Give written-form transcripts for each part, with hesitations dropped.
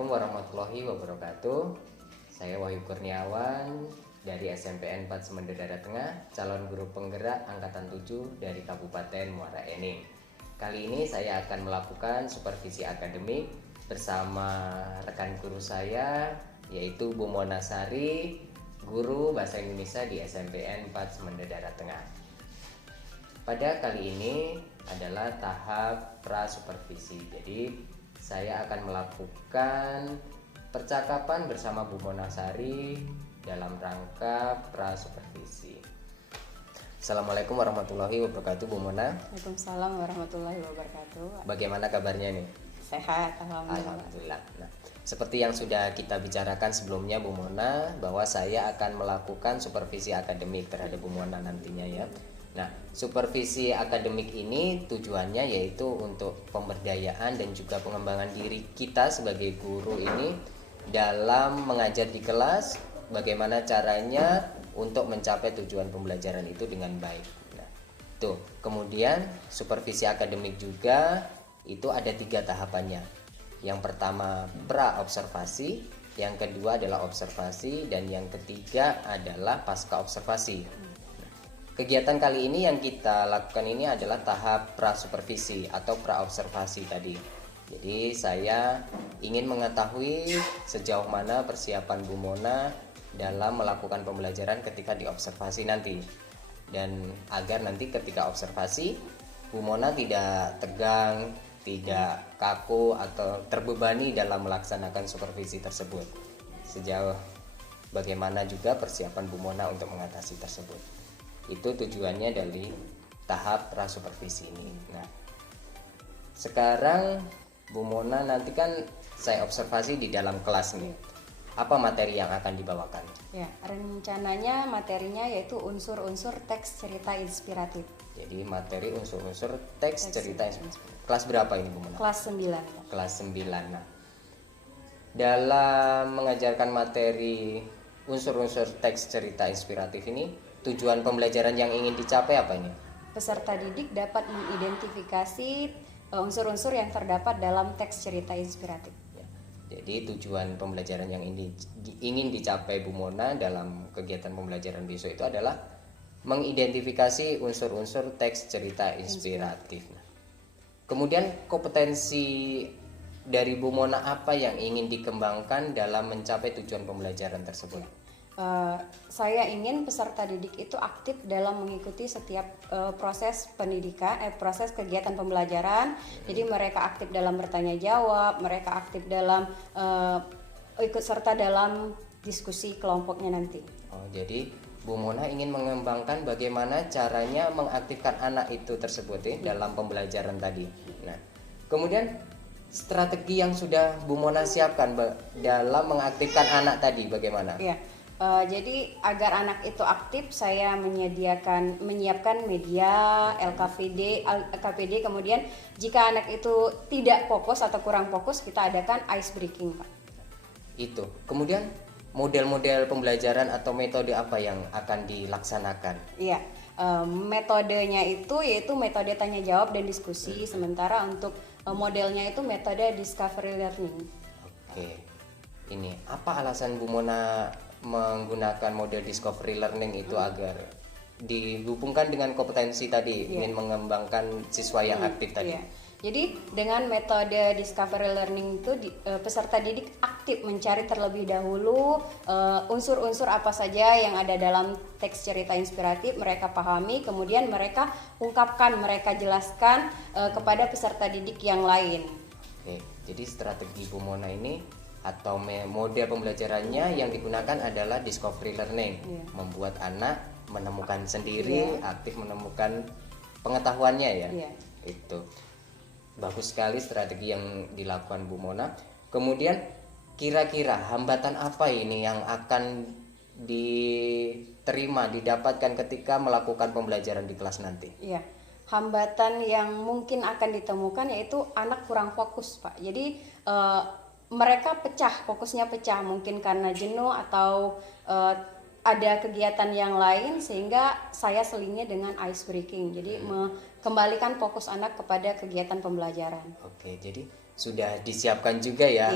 Assalamualaikum warahmatullahi wabarakatuh. Saya Wahyu Kurniawan dari SMPN 4 Semende Daerah Tengah, calon guru penggerak angkatan 7 dari Kabupaten Muara Enim. Kali ini saya akan melakukan supervisi akademik bersama rekan guru saya, yaitu Bu Mona Sari, guru bahasa Indonesia di SMPN 4 Semende Daerah Tengah. Pada kali ini adalah tahap pra-supervisi. Jadi saya akan melakukan percakapan bersama Bu Mona Sari dalam rangka pra-supervisi. Assalamualaikum warahmatullahi wabarakatuh, Bu Mona. Waalaikumsalam warahmatullahi wabarakatuh. Bagaimana kabarnya nih? Sehat, alhamdulillah. Alhamdulillah. Nah, seperti yang sudah kita bicarakan sebelumnya, Bu Mona, bahwa saya akan melakukan supervisi akademik terhadap Bu Mona nantinya ya. Nah, supervisi akademik ini tujuannya yaitu untuk pemberdayaan dan juga pengembangan diri kita sebagai guru ini dalam mengajar di kelas, bagaimana caranya untuk mencapai tujuan pembelajaran itu dengan baik. Nah, tuh. Kemudian supervisi akademik juga itu ada 3 tahapannya. Yang pertama pra-observasi, yang kedua adalah observasi, dan yang ketiga adalah pasca observasi. Kegiatan kali ini yang kita lakukan ini adalah tahap pra-supervisi atau pra-observasi tadi. Jadi saya ingin mengetahui sejauh mana persiapan Bu Mona dalam melakukan pembelajaran ketika diobservasi nanti. Dan agar nanti ketika observasi Bu Mona tidak tegang, tidak kaku atau terbebani dalam melaksanakan supervisi tersebut. Sejauh bagaimana juga persiapan Bu Mona untuk mengatasi tersebut. Itu tujuannya dari tahap pra-supervisi ini. Nah, sekarang Bu Mona nanti kan saya observasi di dalam kelas nih. Apa materi yang akan dibawakan? Ya, rencananya materinya yaitu unsur-unsur teks cerita inspiratif. Jadi materi unsur-unsur teks cerita inspiratif. Kelas berapa ini Bu Mona? Kelas 9. Kelas 9. Nah, dalam mengajarkan materi unsur-unsur teks cerita inspiratif ini, tujuan pembelajaran yang ingin dicapai apa ini? Peserta didik dapat mengidentifikasi unsur-unsur yang terdapat dalam teks cerita inspiratif. Ya, jadi tujuan pembelajaran yang ingin dicapai Bu Mona dalam kegiatan pembelajaran besok itu adalah mengidentifikasi unsur-unsur teks cerita inspiratif. Nah, kemudian kompetensi dari Bu Mona apa yang ingin dikembangkan dalam mencapai tujuan pembelajaran tersebut? Saya ingin peserta didik itu aktif dalam mengikuti setiap proses pendidikan, proses kegiatan pembelajaran. Jadi mereka aktif dalam bertanya jawab, mereka aktif dalam ikut serta dalam diskusi kelompoknya nanti. Oh, jadi Bu Mona ingin mengembangkan bagaimana caranya mengaktifkan anak itu tersebut dalam pembelajaran tadi. Nah, kemudian strategi yang sudah Bu Mona siapkan dalam mengaktifkan anak tadi bagaimana? Iya. Jadi agar anak itu aktif, saya menyiapkan media LKPD. Kemudian jika anak itu tidak fokus atau kurang fokus, kita adakan ice breaking, Pak. Itu. Kemudian model-model pembelajaran atau metode apa yang akan dilaksanakan? Iya. Metodenya itu yaitu metode tanya jawab dan diskusi. Sementara untuk modelnya itu metode discovery learning. Oke. Ini apa alasan Bu Mona menggunakan model discovery learning itu agar dihubungkan dengan kompetensi tadi, ingin mengembangkan siswa yang aktif tadi? Jadi dengan metode discovery learning itu peserta didik aktif mencari terlebih dahulu unsur-unsur apa saja yang ada dalam teks cerita inspiratif, mereka pahami, kemudian mereka ungkapkan, mereka jelaskan kepada peserta didik yang lain. Oke, jadi strategi Bu Mona ini atau model pembelajarannya yang digunakan adalah discovery learning, membuat anak menemukan sendiri, aktif menemukan pengetahuannya ya. Itu bagus sekali strategi yang dilakukan Bu Mona. Kemudian kira-kira hambatan apa ini yang akan didapatkan ketika melakukan pembelajaran di kelas nanti? Iya. Hambatan yang mungkin akan ditemukan yaitu anak kurang fokus, Pak. Jadi mereka fokusnya pecah, mungkin karena jenuh atau ada kegiatan yang lain, sehingga saya selingnya dengan ice breaking. Jadi kembalikan fokus anak kepada kegiatan pembelajaran. Oke, jadi sudah disiapkan juga ya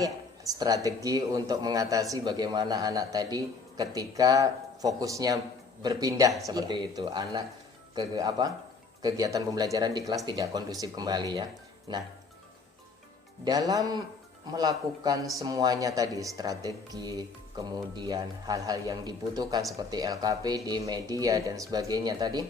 strategi untuk mengatasi bagaimana anak tadi ketika fokusnya berpindah seperti itu, anak kegiatan pembelajaran di kelas tidak kondusif kembali ya. Nah, dalam melakukan semuanya tadi, strategi, kemudian hal-hal yang dibutuhkan seperti LKPD, media dan sebagainya tadi,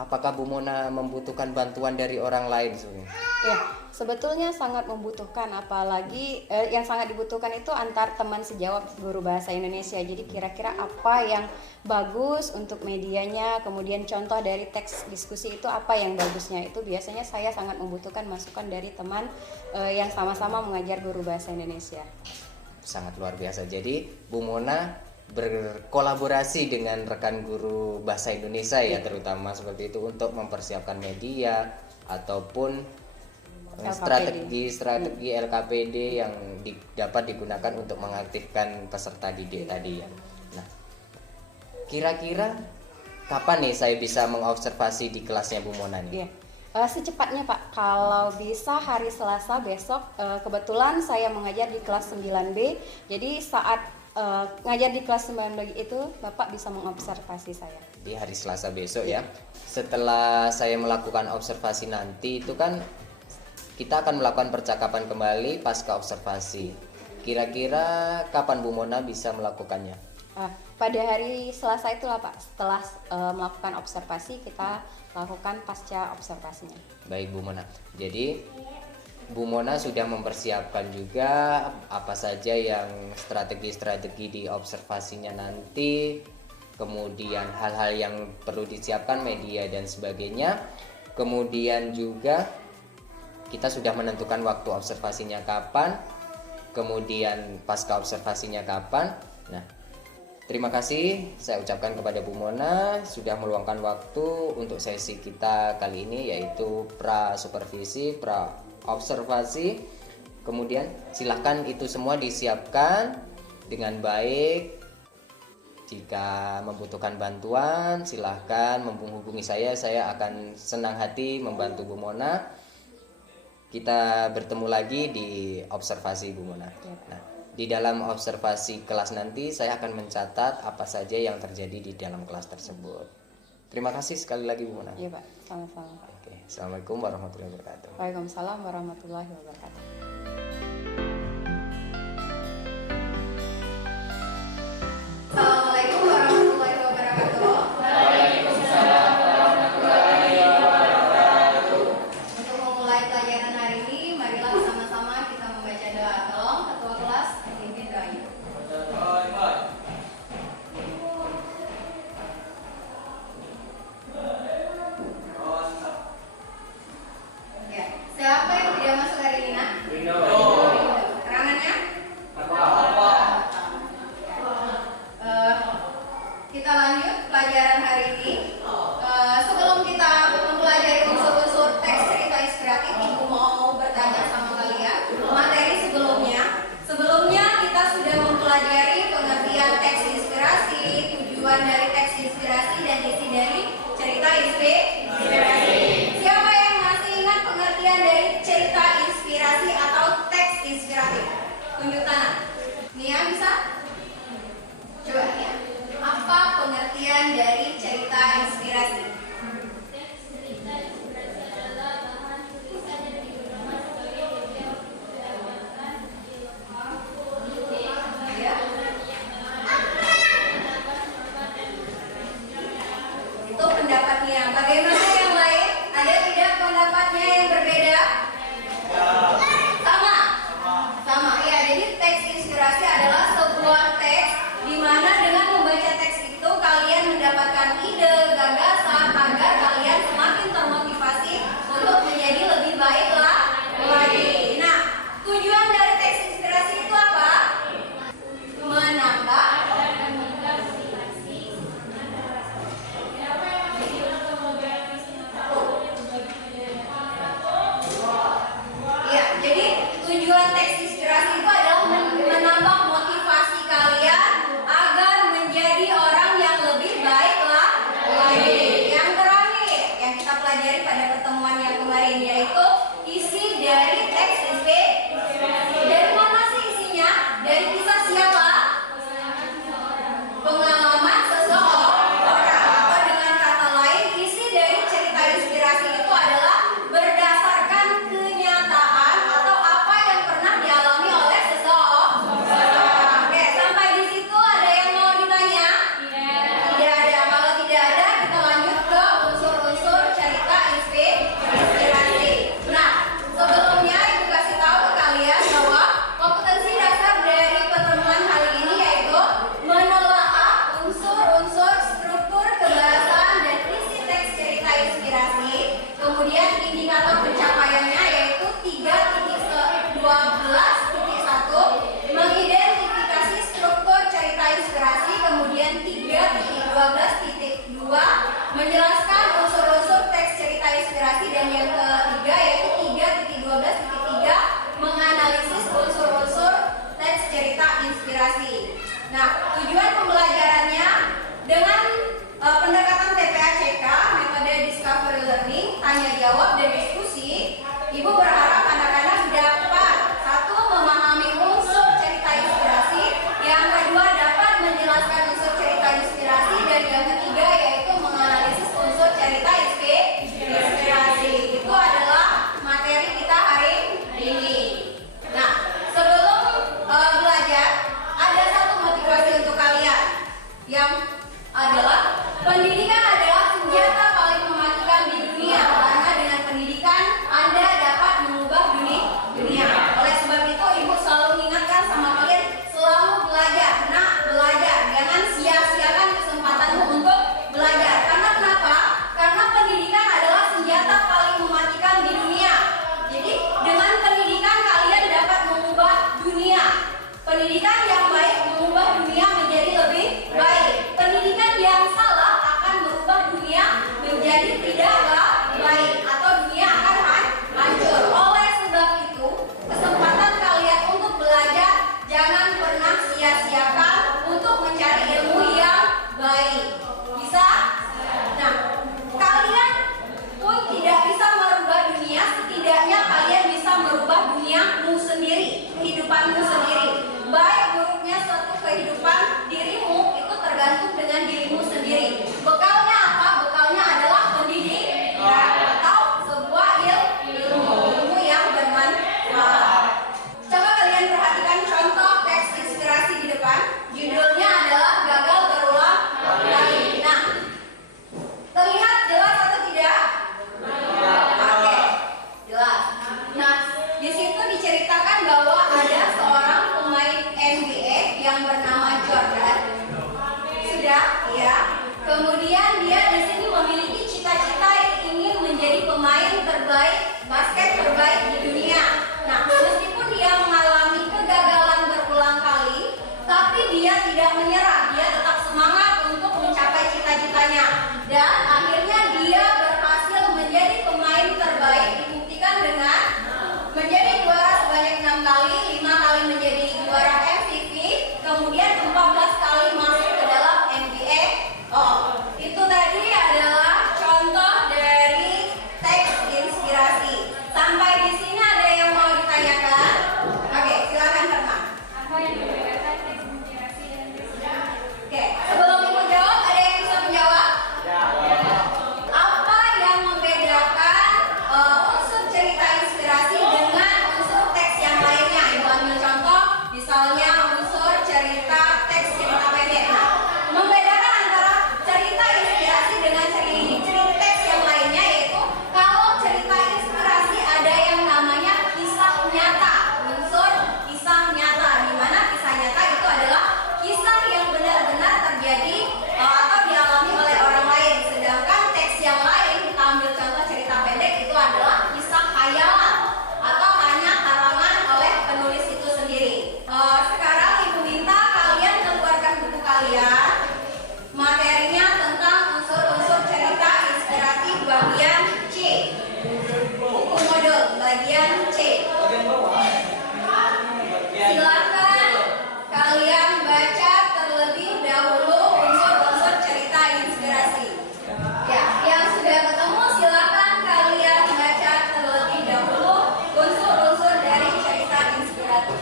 apakah Bu Mona membutuhkan bantuan dari orang lain sebenarnya? Ya, sebetulnya sangat membutuhkan, apalagi yang sangat dibutuhkan itu antar teman sejawat guru bahasa Indonesia. Jadi kira-kira apa yang bagus untuk medianya, kemudian contoh dari teks diskusi itu apa yang bagusnya, itu biasanya saya sangat membutuhkan masukan dari teman yang sama-sama mengajar guru bahasa Indonesia. Sangat luar biasa. Jadi Bu Mona berkolaborasi dengan rekan guru bahasa Indonesia ya, terutama seperti itu untuk mempersiapkan media ataupun strategi LKPD yang dapat digunakan untuk mengaktifkan peserta didik tadi ya. Nah, kira-kira kapan nih saya bisa mengobservasi di kelasnya Bu Mona nih? Iya. Secepatnya Pak, kalau bisa hari Selasa besok, kebetulan saya mengajar di kelas 9B, jadi saat ngajar di kelas 9B itu Bapak bisa mengobservasi saya. Di hari Selasa besok ya. Setelah saya melakukan observasi nanti itu kan kita akan melakukan percakapan kembali pasca observasi. Kira-kira kapan Bu Mona bisa melakukannya? Pada hari Selasa itulah Pak, setelah melakukan observasi kita lakukan pasca observasinya. Baik Bu Mona. Jadi Bu Mona sudah mempersiapkan juga apa saja yang strategi-strategi di observasinya nanti, kemudian hal-hal yang perlu disiapkan media dan sebagainya. Kemudian juga kita sudah menentukan waktu observasinya kapan, kemudian pasca observasinya kapan. Nah, terima kasih saya ucapkan kepada Bu Mona sudah meluangkan waktu untuk sesi kita kali ini, yaitu pra supervisi, pra observasi. Kemudian silahkan itu semua disiapkan dengan baik. Jika membutuhkan bantuan silahkan menghubungi saya akan senang hati membantu Bu Mona. Kita bertemu lagi di observasi Bu Mona. Nah, di dalam observasi kelas nanti saya akan mencatat apa saja yang terjadi di dalam kelas tersebut. Terima kasih sekali lagi Bu Mona. Iya Pak, sama-sama. Oke, Assalamualaikum warahmatullahi wabarakatuh. Waalaikumsalam warahmatullahi wabarakatuh. Assalamualaikum warahmatullahi wabarakatuh. Waalaikumsalam warahmatullahi wabarakatuh. Untuk memulai pelajaran hari ini, marilah sama-sama kita membaca doa. Tolong ketua kelas pimpin doanya. Ya, siapa yang tidak masuk hari ini, Nak? Keterangannya? Kita lanjut pelajaran hari ini. Sebelum kita mempelajari unsur-unsur teks cerita inspiratif, Ibu mau bertanya sama kalian materi sebelumnya kita sudah mempelajari pengertian teks inspirasi, tujuan dari teks inspirasi dan isi dari cerita inspirasi. Siapa yang masih ingat pengertian dari cerita inspirasi atau teks inspiratif? Tunjuk tangan. Nia bisa? Coba Nia. Apa pengertian dari cerita inspirasi? Cerita inspirasi adalah bahan tulisan yang digunakan sebagai media untuk mendapatkan Ya. Itu pendapatnya. Bagaimana yang lain? Ada tidak pendapatnya yang berbeda? Sama. Ya, jadi teks inspirasi adalah sebuah teks di mana dengan membaca teks itu kalian mendapatkan ide, gagasan agar kalian semakin termotivasi untuk menjadi lebih baik lagi. Nah, tujuan dari teks inspirasi itu apa? Menambah ya, jadi tujuan teks inspirasi itu adalah menambah motivasi kalian agar menjadi orang yang lebih baik lagi. Yang terakhir yang kita pelajari pada pertemuan yang kemarin yaitu isi dari teks inspirasi. Dari mana sih kemudian indikator pencapaiannya yaitu 3.12.1 mengidentifikasi struktur cerita inspirasi, kemudian 3.12.2 menjelaskan unsur-unsur teks cerita inspirasi, dan yang ketiga yaitu 3.12.3 menganalisis unsur-unsur teks cerita inspirasi. Nah, tujuan pembelajarannya dengan pendekatan TPA-CK, metode discovery learning, tanya jawab dan diskusi. Ibu berharap anak-anak dapat satu, memahami unsur cerita inspirasi, yang kedua dapat menjelaskan unsur cerita inspirasi, dan yang ketiga yaitu menganalisis unsur cerita inspirasi. Itu adalah materi kita hari ini. Nah, sebelum belajar, ada satu motivasi untuk kalian, yang adalah pendidikan adalah senjata paling mematikan di dunia, karena dengan pendidikan Anda dapat mengubah dunia. Oleh sebab itu, Ibu selalu mengingatkan sama kalian, selalu belajar. Nah, belajar, jangan sia-siakan kesempatanmu untuk belajar. Karena kenapa? Karena pendidikan adalah senjata paling mematikan di dunia. Jadi, dengan pendidikan kalian dapat mengubah dunia. Pendidikan yang baik mengubah dunia menjadi lebih baik. Pendidikan yang salah akan merubah dunia menjadi tidak baik, atau dunia akan hancur. Oleh sebab itu, kesempatan kalian untuk belajar jangan pernah sia-siakan untuk mencari ilmu yang baik. Bisa? Nah, kalian pun tidak bisa merubah dunia, setidaknya kalian bisa merubah duniamu sendiri, kehidupanmu sendiri. Baik buruknya suatu kehidupan dirimu itu tergantung dengan dirimu sendiri. Bekalnya apa? Bekalnya adalah pendidikan atau sebuah ilmu yang bermanfaat. Coba kalian perhatikan contoh teks inspirasi di depan. Judulnya adalah Gagal Berulang Kali. Nah, terlihat jelas atau tidak? Oke, jelas. Nah, di situ diceritakan bahwa ada seorang pemain NBA yang bernama Jordan. Sudah, ya. Kemudian dia di sini memiliki cita-cita ingin menjadi pemain terbaik, basket terbaik di dunia. Nah, meskipun dia mengalami kegagalan berulang kali, tapi dia tidak menyerah. Dia tetap semangat untuk mencapai cita-citanya. Dan akhirnya dia berhasil menjadi pemain terbaik, dibuktikan dengan menjadi juara sebanyak 6 kali, 5 kali menjadi juara MVP, kemudian 14 kali masuk ke dalam NBA. Oh, itu tadi adalah contoh dari teks inspirasi. Sampai di sini ada yang mau ditanyakan? Oke, silakan Herman. Apa yang membedakan teks inspirasi dan teks Oke, sebelum Ibu jawab, ada yang bisa menjawab? Apa yang membedakan unsur cerita inspirasi dengan unsur teks yang lainnya? Ibu ambil contoh, misalnya unsur cerita teks cerita pendek. Nah, membedakan antara cerita inspirasi dengan cerita teks yang lainnya yaitu kalau cerita inspirasi ada yang namanya kisah nyata, unsur kisah nyata, di mana kisah nyata itu adalah kisah yang benar-benar terjadi atau dialami oleh orang lain. Sedangkan teks yang lain, kita ambil contoh cerita pendek, itu adalah kisah khayalan atau hanya karangan oleh penulis itu sendiri. Sekarang Ibu minta kalian keluarkan buku kalian. Materinya tentang unsur-unsur cerita inspirasi bagian C. Buku modul bagian C. Silakan kalian baca terlebih dahulu unsur-unsur cerita inspirasi. Ya, yang sudah ketemu silakan kalian baca terlebih dahulu unsur-unsur dari cerita inspiratif.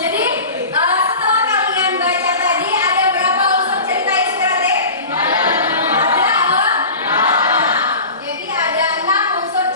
Jadi, setelah kalian baca tadi, ada berapa unsur cerita inspiratif? Ada apa? Jadi ada 6 unsur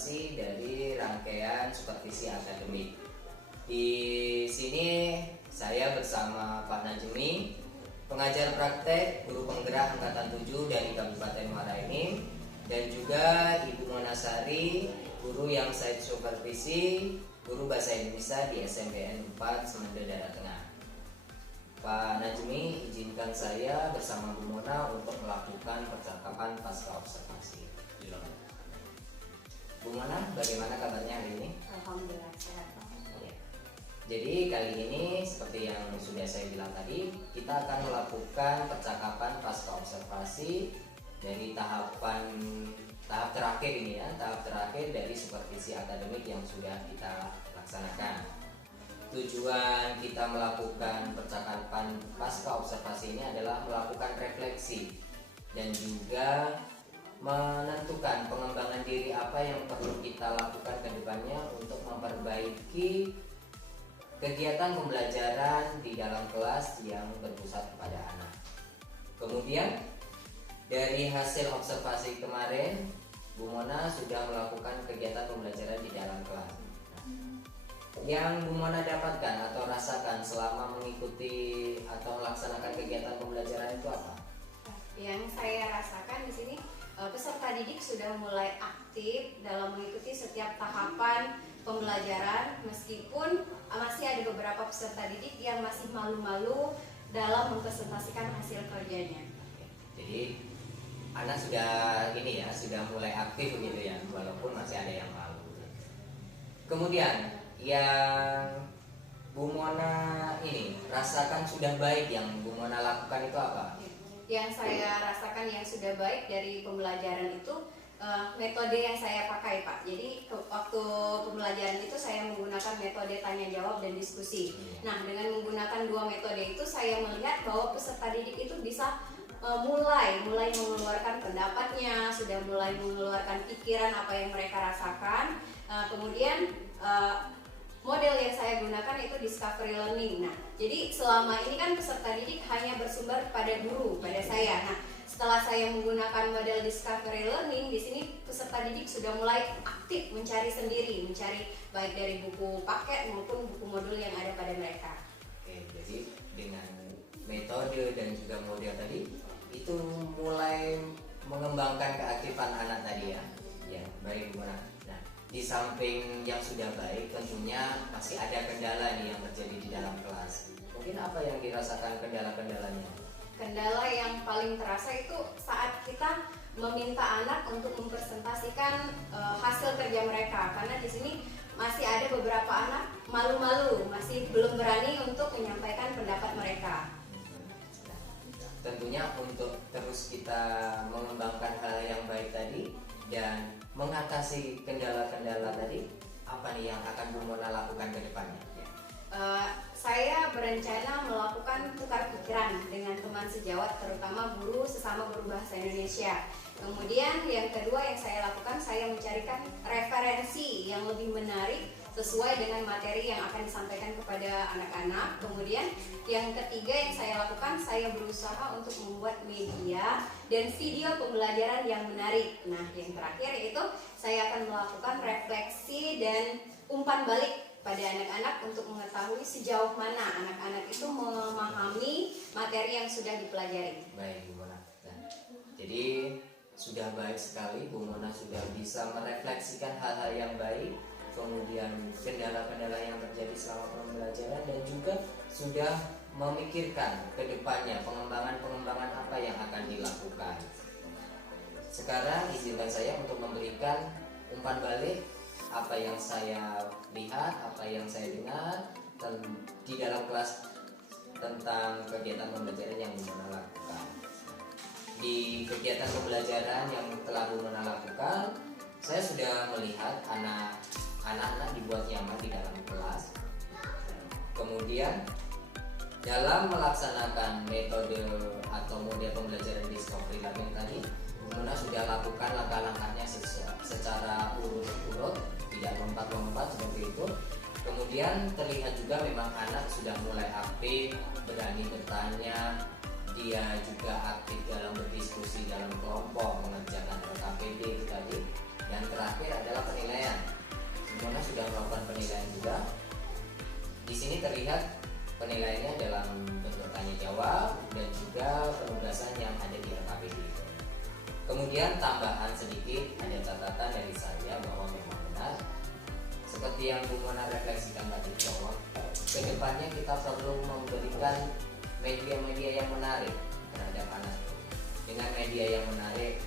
observasi dari rangkaian supervisi akademik. Di sini saya bersama Pak Najmi, pengajar praktek, guru penggerak angkatan 7 dari Kabupaten Muara Enim, dan juga Ibu Monasari, guru yang saya supervisi, guru bahasa Indonesia di SMPN 4 Semende Daerah Tengah. Pak Najmi, izinkan saya bersama Bu Mona untuk melakukan percakapan pasca observasi. Bu Mona, bagaimana kabarnya hari ini? Alhamdulillah sehat Pak. Ya. Jadi kali ini seperti yang sudah saya bilang tadi, kita akan melakukan percakapan pasca observasi dari tahap terakhir ini ya, tahap terakhir dari supervisi akademik yang sudah kita laksanakan. Tujuan kita melakukan percakapan pasca observasi ini adalah melakukan refleksi dan juga menentukan pengembangan diri apa yang perlu kita lakukan ke depannya untuk memperbaiki kegiatan pembelajaran di dalam kelas yang berpusat kepada anak. Kemudian dari hasil observasi kemarin, Bu Mona sudah melakukan kegiatan pembelajaran di dalam kelas. Yang Bu Mona dapatkan atau rasakan selama mengikuti atau melaksanakan kegiatan pembelajaran itu apa? Yang saya rasakan di sini peserta didik sudah mulai aktif dalam mengikuti setiap tahapan pembelajaran, meskipun masih ada beberapa peserta didik yang masih malu-malu dalam mempresentasikan hasil kerjanya. Jadi anak sudah sudah mulai aktif begitu ya, walaupun masih ada yang malu. Kemudian yang Bu Mona ini rasakan sudah baik yang Bu Mona lakukan itu apa? Yang saya rasakan yang sudah baik dari pembelajaran itu metode yang saya pakai Pak. Jadi waktu pembelajaran itu saya menggunakan metode tanya jawab dan diskusi. Nah, dengan menggunakan dua metode itu saya melihat bahwa peserta didik itu bisa mulai mengeluarkan pendapatnya, sudah mulai mengeluarkan pikiran apa yang mereka rasakan. Kemudian model yang saya gunakan itu discovery learning. Nah, jadi selama ini kan peserta didik hanya bersumber pada guru, pada saya. Nah, setelah saya menggunakan model discovery learning, di sini peserta didik sudah mulai aktif mencari sendiri, mencari baik dari buku paket maupun buku modul yang ada pada mereka. Oke, jadi dengan metode dan juga model tadi itu mulai mengembangkan keaktifan anak tadi ya. Ya, baik Bu Mona. Nah, di samping yang sudah baik, tentunya masih ada kendala nih yang terjadi di dalam kelas. Mungkin apa yang dirasakan kendala-kendalanya? Kendala yang paling terasa itu saat kita meminta anak untuk mempresentasikan hasil kerja mereka, karena di sini masih ada beberapa anak malu-malu, masih belum berani untuk menyampaikan pendapat mereka. Tentunya untuk terus kita mengembangkan hal yang baik tadi dan mengatasi kendala-kendala tadi, apa nih yang akan Bu Mona lakukan ke depannya? Saya berencana melakukan tukar pikiran dengan teman sejawat, terutama guru sesama guru bahasa Indonesia. Kemudian yang kedua yang saya lakukan, saya mencarikan referensi yang lebih menarik sesuai dengan materi yang akan disampaikan kepada anak-anak. Kemudian yang ketiga yang saya lakukan, saya berusaha untuk membuat media dan video pembelajaran yang menarik. Nah, yang terakhir yaitu saya akan melakukan refleksi dan umpan balik pada anak-anak untuk mengetahui sejauh mana anak-anak itu memahami materi yang sudah dipelajari. Baik Bu Mona. Nah, jadi sudah baik sekali Bu Mona sudah bisa merefleksikan hal-hal yang baik, kemudian kendala-kendala yang terjadi selama pembelajaran, dan juga sudah memikirkan ke depannya pengembangan apa yang akan dilakukan. Sekarang izinkan saya untuk memberikan umpan balik apa yang saya lihat, apa yang saya dengar di dalam kelas tentang kegiatan pembelajaran yang Bu Mona lakukan. Di kegiatan pembelajaran yang telah Bu Mona lakukan, saya sudah melihat anak-anak dibuat nyaman di dalam kelas. Kemudian dalam melaksanakan metode atau model pembelajaran discovery learning tadi, Bu Mona sudah lakukan langkah-langkahnya secara urut-urut, tidak lompat-lompat seperti itu. Kemudian terlihat juga memang anak sudah mulai aktif, berani bertanya, dia juga aktif dalam berdiskusi dalam kelompok, mengerjakan LKPD itu tadi. Yang terakhir adalah penilaian. Bumona sudah melakukan penilaian juga. Di sini terlihat penilaiannya dalam bentuk tanya jawab dan juga penugasan yang ada di LKPD. Kemudian tambahan sedikit, ada catatan dari saya bahwa memang benar seperti yang Bumona refleksikan tadi, bahwa kedepannya kita perlu memberikan media-media yang menarik terhadap anak. Dengan media yang menarik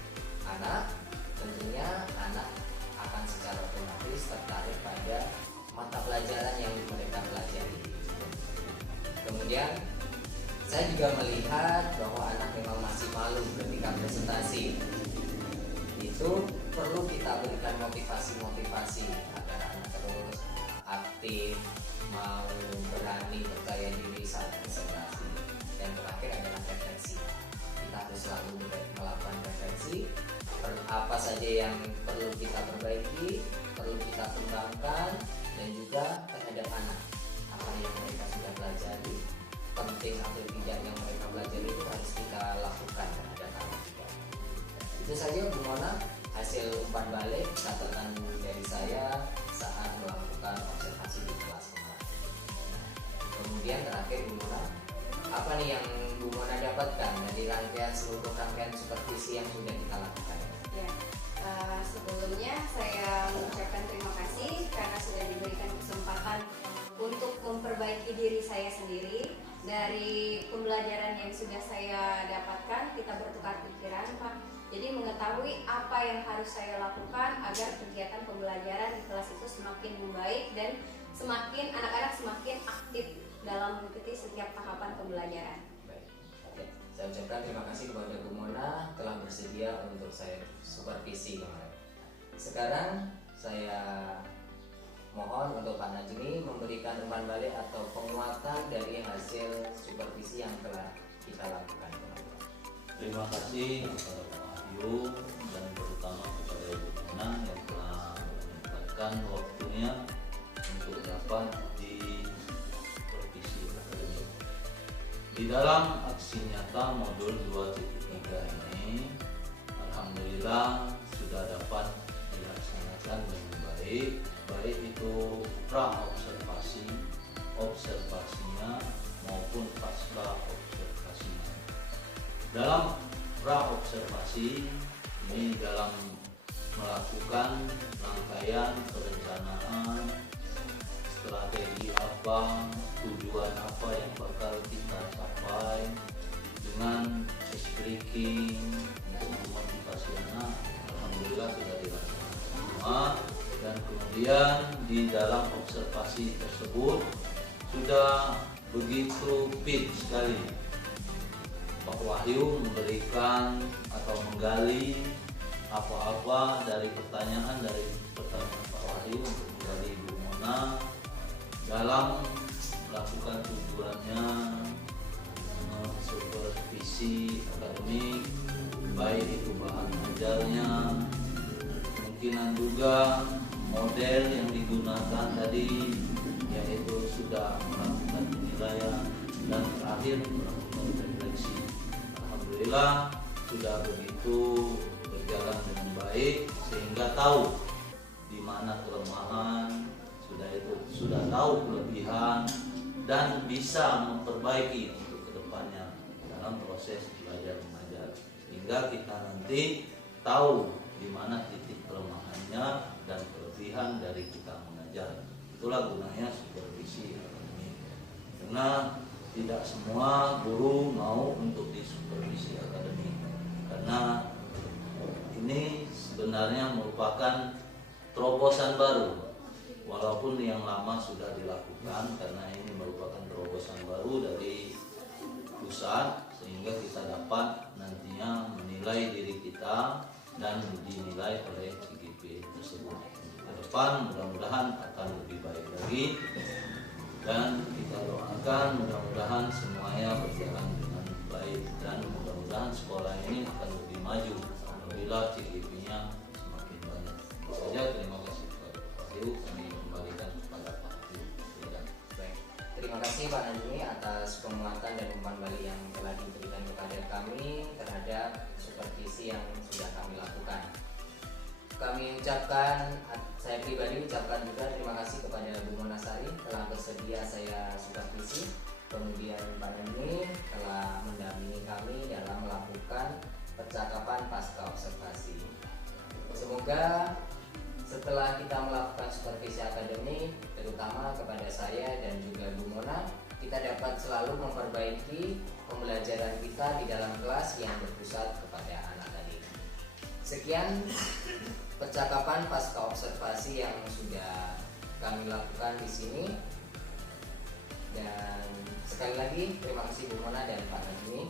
anak, tentunya anak akan secara otomatis tertarik pada mata pelajaran yang mereka pelajari. Kemudian saya juga melihat bahwa anak memang masih malu ketika presentasi. Itu perlu kita berikan motivasi-motivasi agar anak terus aktif, mau berani, percaya diri saat presentasi. Dan terakhir adalah refleksi. Kita harus selalu melakukan refleksi. Apa saja yang perlu kita perbaiki, perlu kita kembangkan, dan juga terhadap anak. Apa yang mereka sudah pelajari, penting atau tidak yang mereka pelajari itu harus kita lakukan terhadap anak juga. Itu saja Bumona hasil umpan balik catatan dari saya saat melakukan observasi di kelas kemarin. Kemudian terakhir Bumona, apa nih yang Bumona dapatkan dari seluruh rangkaian supervisi yang sudah kita lakukan? Ya, sebelumnya saya mengucapkan terima kasih karena sudah diberikan kesempatan untuk memperbaiki diri saya sendiri. Dari pembelajaran yang sudah saya dapatkan, kita bertukar pikiran, Pak. Jadi mengetahui apa yang harus saya lakukan agar kegiatan pembelajaran di kelas itu semakin membaik dan semakin anak-anak semakin aktif dalam mengikuti setiap tahapan pembelajaran. Baik. Oke. Saya ucapkan terima kasih kepada Bumona telah bersedia untuk saya supervisi kemarin. Sekarang saya mohon untuk Pak Najmi memberikan umpan balik atau penguatan dari hasil supervisi yang telah kita lakukan. Terima kasih kepada Pak Wahyu dan terutama kepada Ibu Bumona yang telah menyempatkan waktunya untuk dapat di supervisi akademik. Di dalam aksi nyata modul 2.3 ini, alhamdulillah sudah dapat dilaksanakan dengan baik. Baik itu pra-observasi, observasinya maupun pasca observasinya. Dalam pra-observasi ini dalam melakukan rangkaian perencanaan strategi apa, tujuan apa yang bakal kita capai dengan speaking untuk memotivasi anak, alhamdulillah sudah dilaksanakan semua. Dan kemudian di dalam observasi tersebut sudah begitu fit sekali Pak Wahyu memberikan atau menggali apa-apa dari pertanyaan Pak Wahyu untuk menggali Ibu Bumona dalam melakukan tujuannya supervisi akademik, baik itu bahan ajarnya, kemungkinan juga model yang digunakan tadi yaitu sudah melakukan penilaian dan terakhir melakukan refleksi. Alhamdulillah sudah begitu berjalan dengan baik sehingga tahu di mana kelemahan, sudah tahu kelebihan dan bisa memperbaiki untuk kedepannya dalam proses belajar mengajar sehingga kita nanti tahu di mana titik kelemahannya dan kelebihan dari kita mengajar. Itulah gunanya supervisi akademik. Karena tidak semua guru mau untuk disupervisi akademik. Karena ini sebenarnya merupakan terobosan baru. Walaupun yang lama sudah dilakukan, karena ini merupakan terobosan baru dari pusat sehingga kita dapat nantinya menilai diri kita dan dinilai oleh CGP tersebut. Ke depan mudah-mudahan akan lebih baik lagi dan kita doakan mudah-mudahan semuanya berjalan dengan baik dan mudah-mudahan sekolah ini akan lebih maju apabila CGP-nya semakin banyak. Itu saja, terima kasih kepada Pak Wahyu, kami kembalikan kepada Pak Wahyu. Baik. Terima kasih Pak Najmi atas penguatan dan umpan balik yang telah diberikan kepada kami terhadap supervisi yang sudah kami lakukan. kami ucapkan, saya pribadi ucapkan juga terima kasih kepada Bu Mona Sari telah bersedia saya supervisi. Kemudian Pak Neni telah mendampingi kami dalam melakukan percakapan pasca observasi. Semoga setelah kita melakukan supervisi akademik, terutama kepada saya dan juga Bu Mona, kita dapat selalu memperbaiki pembelajaran kita di dalam kelas yang berpusat kepada anak tadi. Sekian percakapan pasca observasi yang sudah kami lakukan di sini. Dan sekali lagi terima kasih Bu Mona dan Pak Najmi.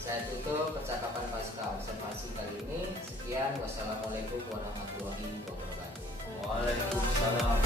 Saya tutup percakapan pasca observasi kali ini. Sekian, wassalamualaikum warahmatullahi wabarakatuh. Waalaikumsalam.